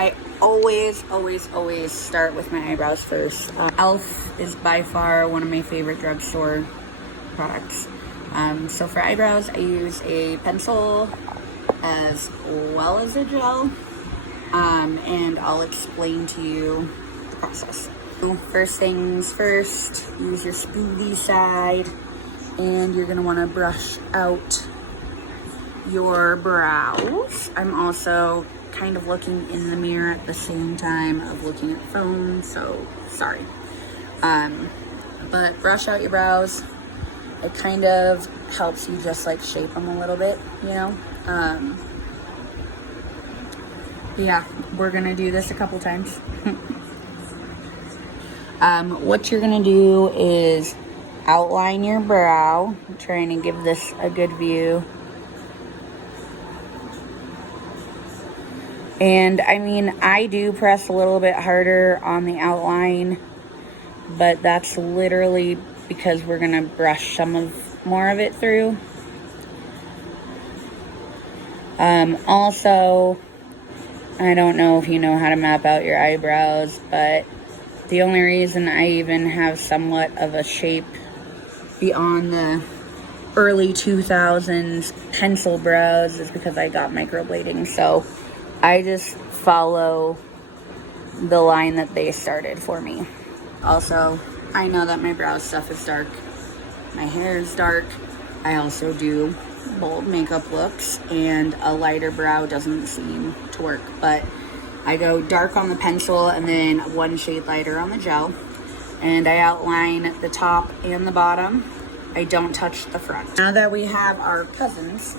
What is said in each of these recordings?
I always start with my eyebrows first. Elf is by far one of my favorite drugstore products. So for eyebrows, I use a pencil as well as a gel, and I'll explain to you the process. First things first, use your spoolie side, and you're gonna wanna brush out your brows. I'm also kind of looking in the mirror at the same time of looking at the phone, so sorry. But brush out your brows. It kind of helps you just like shape them a little bit, you know? Yeah, we're gonna do this a couple times. What you're gonna do is outline your brow. I'm trying to give this a good view. And I mean, I do press a little bit harder on the outline, but that's literally because we're gonna brush more of it through. Also, I don't know if you know how to map out your eyebrows, but the only reason I even have somewhat of a shape beyond the early 2000s pencil brows is because I got microblading. So I just follow the line that they started for me. Also, I know that my brow stuff is dark. My hair is dark. I also do bold makeup looks, and a lighter brow doesn't seem to work. But I go dark on the pencil and then one shade lighter on the gel. And I outline the top and the bottom. I don't touch the front. Now that we have our cousins,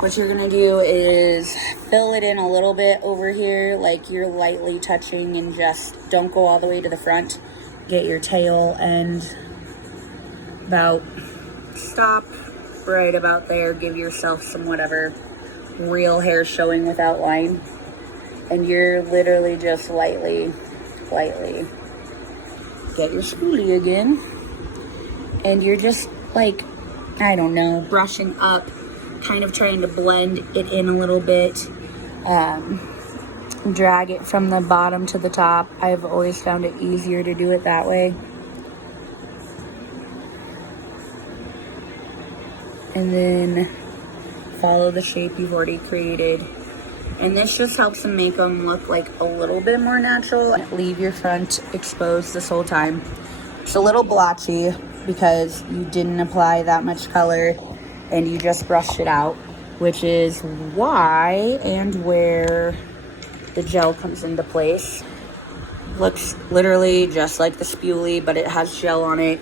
what you're gonna do is fill it in a little bit over here, like you're lightly touching, and just don't go all the way to the front. Get your tail end about, stop right about there. Give yourself some whatever real hair showing without line. And you're literally just lightly get your spoolie again. And you're just like, I don't know, brushing up, kind of trying to blend it in a little bit. Drag it from the bottom to the top. I've always found it easier to do it that way. And then follow the shape you've already created. And this just helps them make them look like a little bit more natural. Leave your front exposed this whole time. It's a little blotchy because you didn't apply that much color and you just brushed it out, which is why and where the gel comes into place. Looks literally just like the spoolie, but it has gel on it.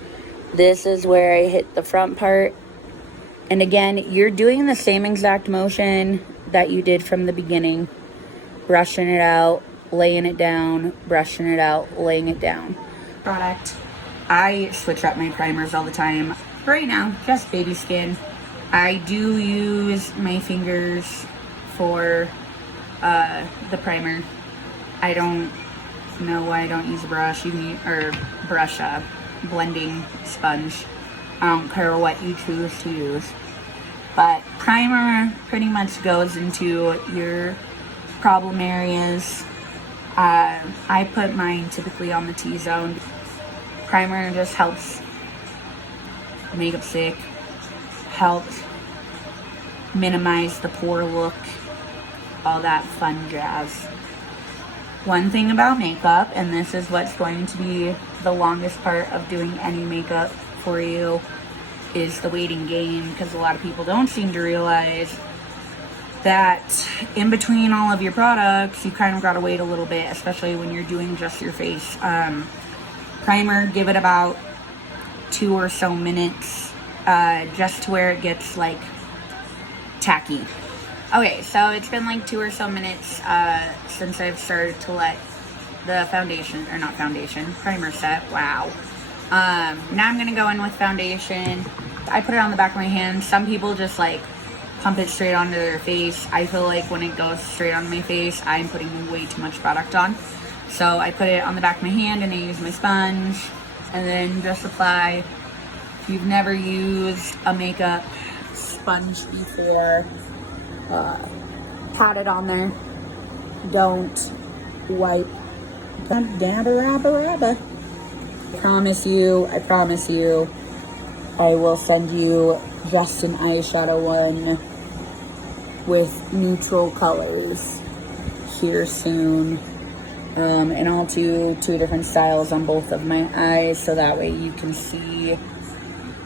This is where I hit the front part. And again, you're doing the same exact motion that you did from the beginning. Brushing it out, laying it down, brushing it out, laying it down. Product. I switch up my primers all the time. Right now, just baby skin. I do use my fingers for the primer. I don't know why I don't use a brush. You can brush a blending sponge. I don't care what you choose to use. But primer pretty much goes into your problem areas. I put mine typically on the T-zone. Primer just helps makeup stick, helps minimize the pore look, all that fun jazz. One thing about makeup, and this is what's going to be the longest part of doing any makeup for you, is the waiting game, because a lot of people don't seem to realize that in between all of your products, you kind of got to wait a little bit, especially when you're doing just your face. Primer, give it about 2 or so minutes, just to where it gets like tacky. Okay, so it's been like 2 or so minutes since I've started to let the primer set. Wow. Now I'm gonna go in with foundation. I put it on the back of my hand. Some people just like pump it straight onto their face. I feel like when it goes straight onto my face, I'm putting way too much product on. So I put it on the back of my hand and I use my sponge and then just apply. If you've never used a makeup sponge before, pat it on there. Don't wipe. I promise you, I will send you just an eyeshadow one with neutral colors here soon. And I'll do 2 different styles on both of my eyes, so that way you can see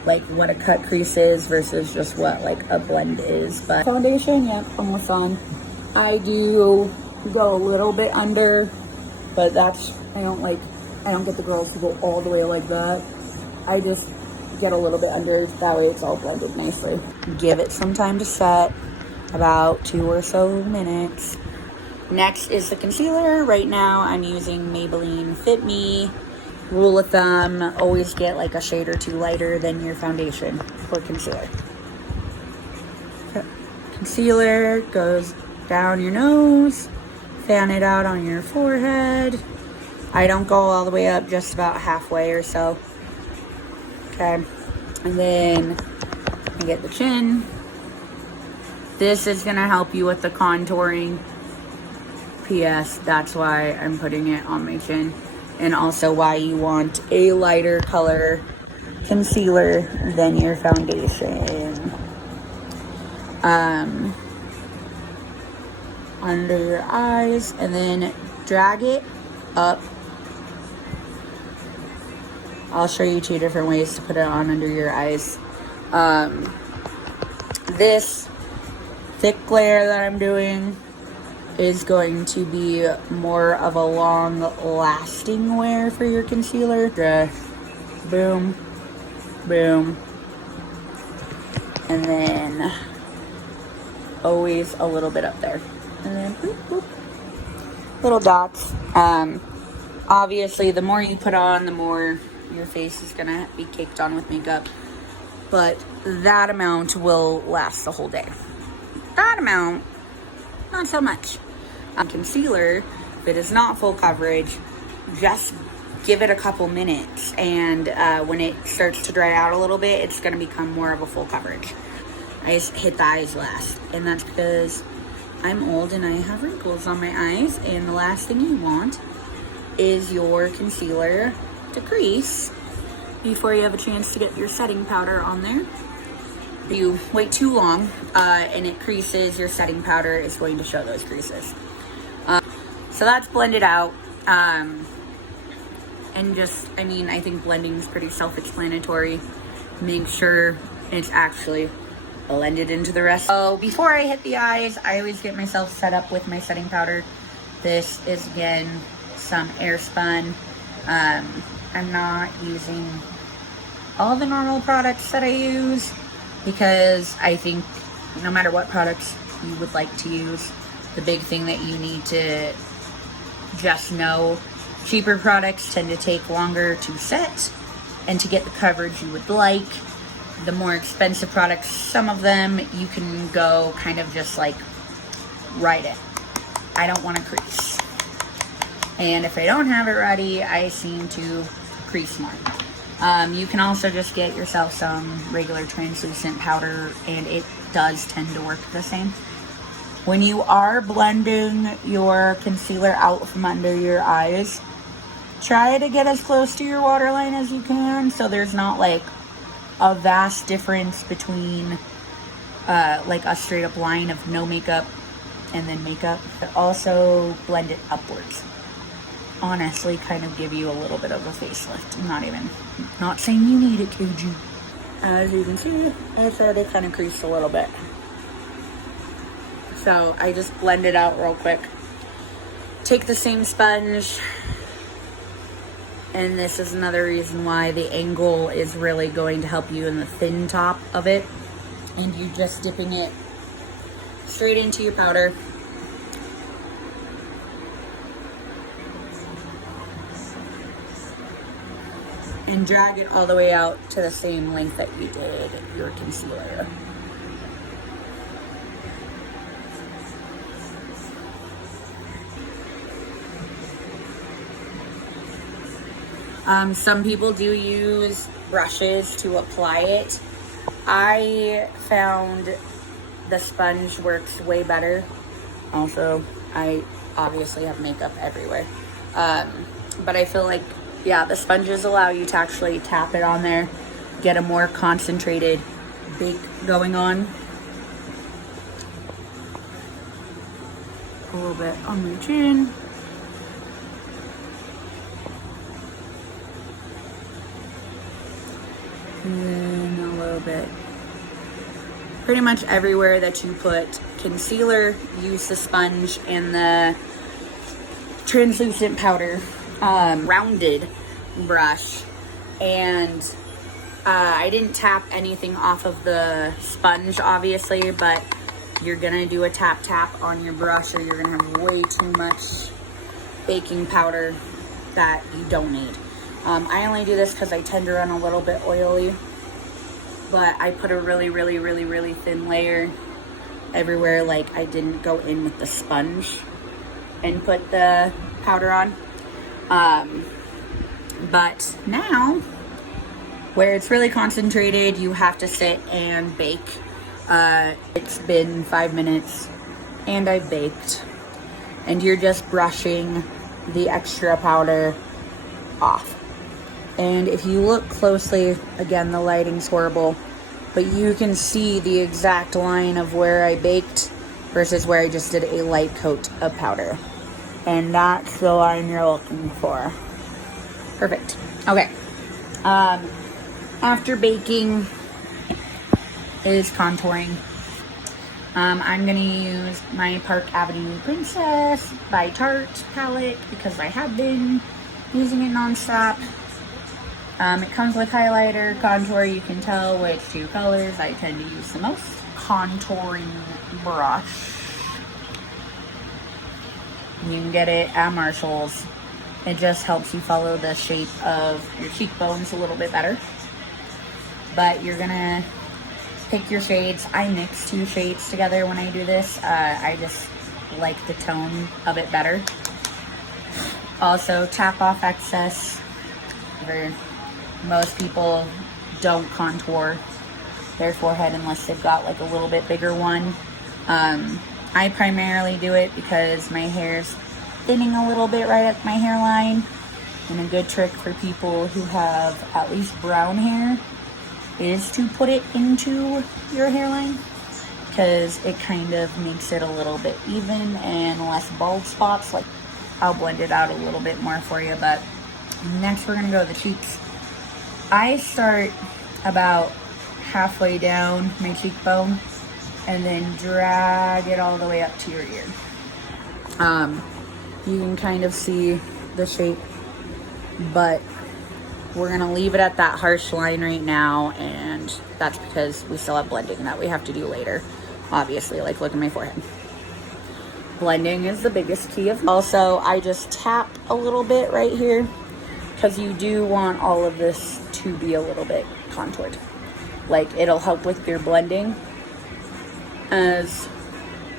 like what a cut crease is versus just what like a blend is. But foundation, yep, almost on. I do go a little bit under, but that's, I don't get the girls to go all the way like that. I just get a little bit under, that way it's all blended nicely. Give it some time to set, about 2 or so minutes. Next is the concealer. Right now I'm using Maybelline Fit Me. Rule of thumb, always get like a shade or 2 lighter than your foundation for concealer. Concealer goes down your nose, fan it out on your forehead. I don't go all the way up, just about halfway or so. Okay, and then I get the chin. This is gonna help you with the contouring. P.S. That's why I'm putting it on my chin, and also why you want a lighter color concealer than your foundation. Under your eyes, and then drag it up. I'll show you 2 different ways to put it on under your eyes. This thick layer that I'm doing is going to be more of a long lasting wear for your concealer. Just boom, boom, and then always a little bit up there, and then boop, boop. Little dots. Obviously the more you put on, the more your face is gonna be caked on with makeup, but that amount will last the whole day. That amount, not so much. Concealer, if it is not full coverage, just give it a couple minutes, and when it starts to dry out a little bit, it's going to become more of a full coverage. I just hit the eyes last, and that's because I'm old and I have wrinkles on my eyes, and the last thing you want is your concealer to crease before you have a chance to get your setting powder on there. You wait too long and it creases, your setting powder is going to show those creases. So that's blended out. And just, I mean, I think blending is pretty self-explanatory. Make sure it's actually blended into the rest. So before I hit the eyes, I always get myself set up with my setting powder. This is, again, some Airspun. I'm not using all the normal products that I use, because I think no matter what products you would like to use, the big thing that you need to just know, cheaper products tend to take longer to set and to get the coverage you would like. The more expensive products, some of them you can go kind of just like right it. I don't want to crease. And if I don't have it ready, I seem to crease more. You can also just get yourself some regular translucent powder, and it does tend to work the same. When you are blending your concealer out from under your eyes, try to get as close to your waterline as you can, so there's not like a vast difference between like a straight up line of no makeup and then makeup. But also blend it upwards. Honestly, kind of give you a little bit of a facelift. Not saying you need it, KG. As you can see, I started to kind of crease a little bit. So I just blend it out real quick. Take the same sponge, and this is another reason why the angle is really going to help you in the thin top of it. And you're just dipping it straight into your powder. And drag it all the way out to the same length that you did your concealer. Some people do use brushes to apply it. I found the sponge works way better. Also, I obviously have makeup everywhere. But I feel like, yeah, the sponges allow you to actually tap it on there, get a more concentrated bake going on. A little bit on my chin. And a little bit. Pretty much everywhere that you put concealer, use the sponge and the translucent powder, rounded brush. And I didn't tap anything off of the sponge, obviously, but you're gonna do a tap on your brush, or you're gonna have way too much baking powder that you don't need. I only do this because I tend to run a little bit oily, but I put a really thin layer everywhere. Like, I didn't go in with the sponge and put the powder on. But now, where it's really concentrated, you have to sit and bake. It's been 5 minutes and I baked, and you're just brushing the extra powder off. And if you look closely, again, the lighting's horrible, but you can see the exact line of where I baked versus where I just did a light coat of powder. And that's the line you're looking for. Perfect. Okay. After baking is contouring. I'm going to use my Park Avenue Princess by Tarte palette because I have been using it nonstop. It comes with highlighter, contour. You can tell which two colors I tend to use the most. Contouring brush. You can get it at Marshall's. It just helps you follow the shape of your cheekbones a little bit better. But you're gonna pick your shades. I mix 2 shades together when I do this. I just like the tone of it better. Also, tap off excess. Most people don't contour their forehead unless they've got like a little bit bigger one. I primarily do it because my hair's thinning a little bit right at my hairline. And a good trick for people who have at least brown hair is to put it into your hairline, because it kind of makes it a little bit even and less bald spots. Like, I'll blend it out a little bit more for you. But next we're gonna go to the cheeks. I start about halfway down my cheekbone and then drag it all the way up to your ear. You can kind of see the shape, but we're gonna leave it at that harsh line right now, and that's because we still have blending that we have to do later. Obviously, like, look at my forehead. Blending is the biggest key of. Also, I just tap a little bit right here because you do want all of this to be a little bit contoured. Like, it'll help with your blending as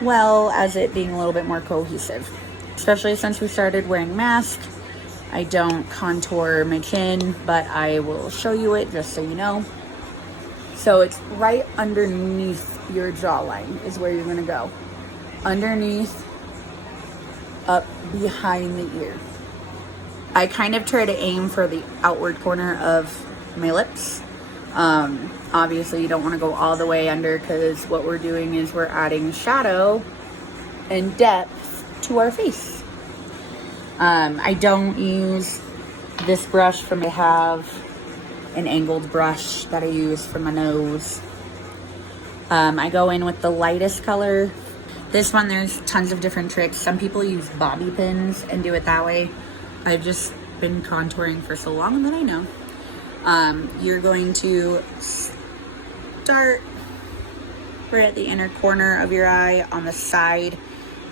well as it being a little bit more cohesive. Especially since we started wearing masks. I don't contour my chin, but I will show you it just so you know. So it's right underneath your jawline is where you're gonna go. Underneath, up behind the ear. I kind of try to aim for the outward corner of my lips. Obviously you don't want to go all the way under, because what we're doing is we're adding shadow and depth to our face. I don't use this brush I have an angled brush that I use for my nose. I go in with the lightest color. This one, there's tons of different tricks. Some people use bobby pins and do it that way. I've just been contouring for so long that I know. You're going to start right at the inner corner of your eye on the side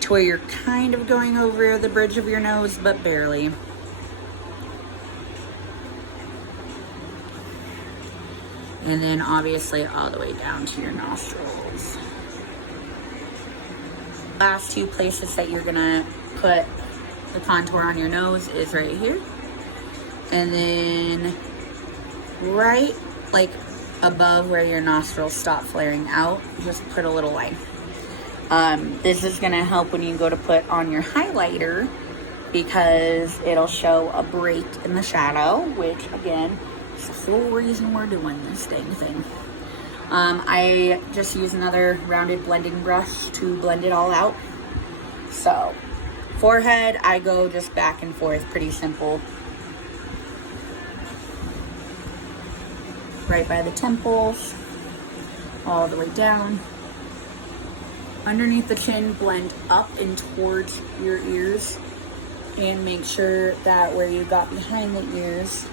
to where you're kind of going over the bridge of your nose, but barely. And then obviously all the way down to your nostrils. Last 2 places that you're gonna put the contour on your nose is right here. And then right like above where your nostrils stop flaring out, just put a little line. This is going to help when you go to put on your highlighter because it'll show a break in the shadow, which again, is the whole reason we're doing this dang thing. I just use another rounded blending brush to blend it all out. So, forehead, I go just back and forth, pretty simple. Right by the temples, all the way down. Underneath the chin, blend up and towards your ears. And make sure that where you got behind the ears,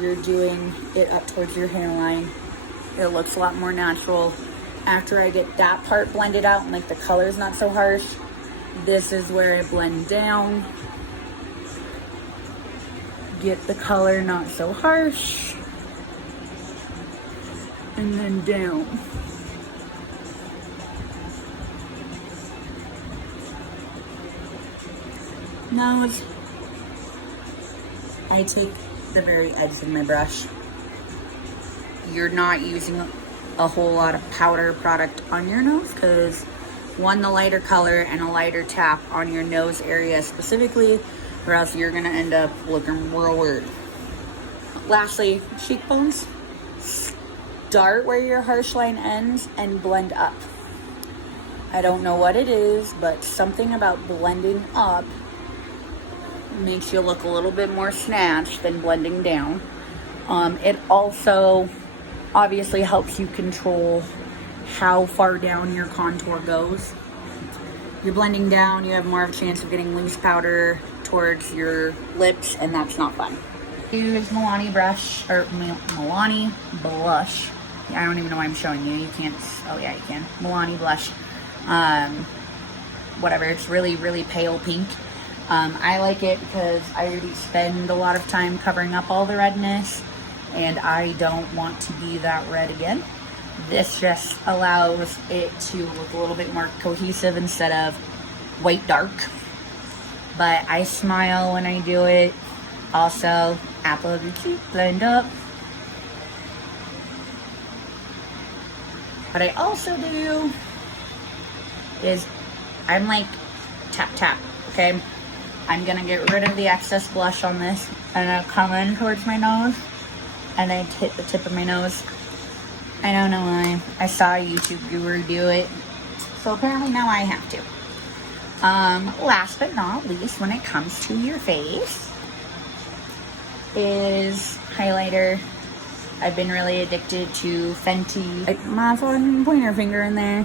you're doing it up towards your hairline. It looks a lot more natural. After I get that part blended out and like the color's not so harsh, this is where I blend down. Get the color not so harsh. And then down. Nose. I take the very edge of my brush. You're not using a whole lot of powder product on your nose because one, the lighter color and a lighter tap on your nose area specifically, or else you're gonna end up looking real weird. Lastly, cheekbones. Start where your harsh line ends and blend up. I don't know what it is, but something about blending up makes you look a little bit more snatched than blending down. It also obviously helps you control how far down your contour goes. You're blending down, you have more of a chance of getting loose powder towards your lips, and that's not fun. Use Milani brush, or Milani blush. I don't even know why I'm showing you. You can't, oh yeah, you can. Milani blush. Whatever, it's really, really pale pink. I like it because I already spend a lot of time covering up all the redness, and I don't want to be that red again. This just allows it to look a little bit more cohesive instead of white dark. But I smile when I do it. Also, apple of your cheek, blend up. What I also do is I'm like tap tap, okay? I'm gonna get rid of the excess blush on this, and I come in towards my nose and I hit the tip of my nose. I don't know why. I saw a YouTube guru do it, so apparently now I have to. Last but not least, when it comes to your face, is highlighter. I've been really addicted to Fenty. Like my fucking pointer finger in there.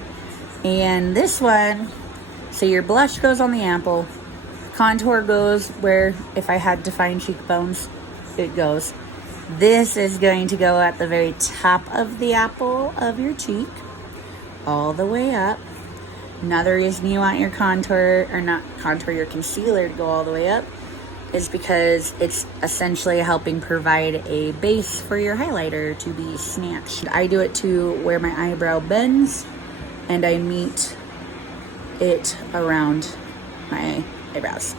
And this one, so your blush goes on the ample. Contour goes where if I had defined cheekbones, it goes. This is going to go at the very top of the apple of your cheek, all the way up. Another reason you want your contour, or not contour, your concealer to go all the way up is because it's essentially helping provide a base for your highlighter to be snatched. I do it to where my eyebrow bends, and I meet it around my eyebrows.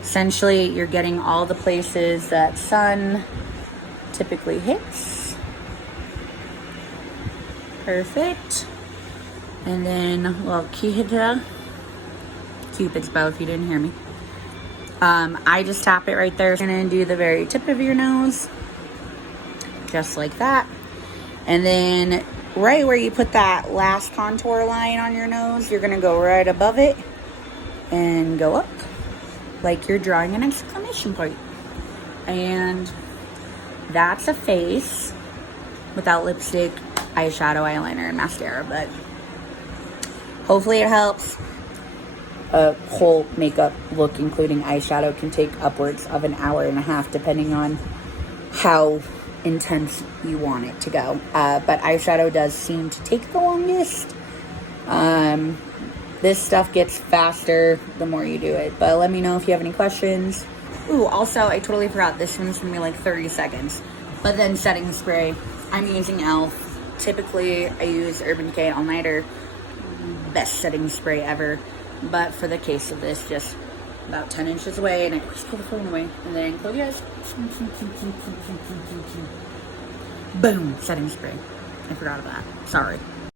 Essentially, you're getting all the places that sun typically hits. Perfect. And then a little Cupid's bow if you didn't hear me. I just tap it right there. And then do the very tip of your nose. Just like that. And then right where you put that last contour line on your nose, you're gonna go right above it and go up like you're drawing an exclamation point. And that's a face without lipstick, eyeshadow, eyeliner, and mascara, but hopefully it helps. A whole makeup look, including eyeshadow, can take upwards of an hour and a half, depending on how intense you want it to go. But eyeshadow does seem to take the longest. This stuff gets faster the more you do it. But let me know if you have any questions. Ooh, also, I totally forgot. This one's gonna be like 30 seconds. But then setting spray. I'm using e.l.f. Typically, I use Urban Decay All Nighter. Best setting spray ever. But for the case of this, just about 10 inches away, and I just pull the phone away, and then close your eyes. Boom, setting spray. I forgot about that. Sorry.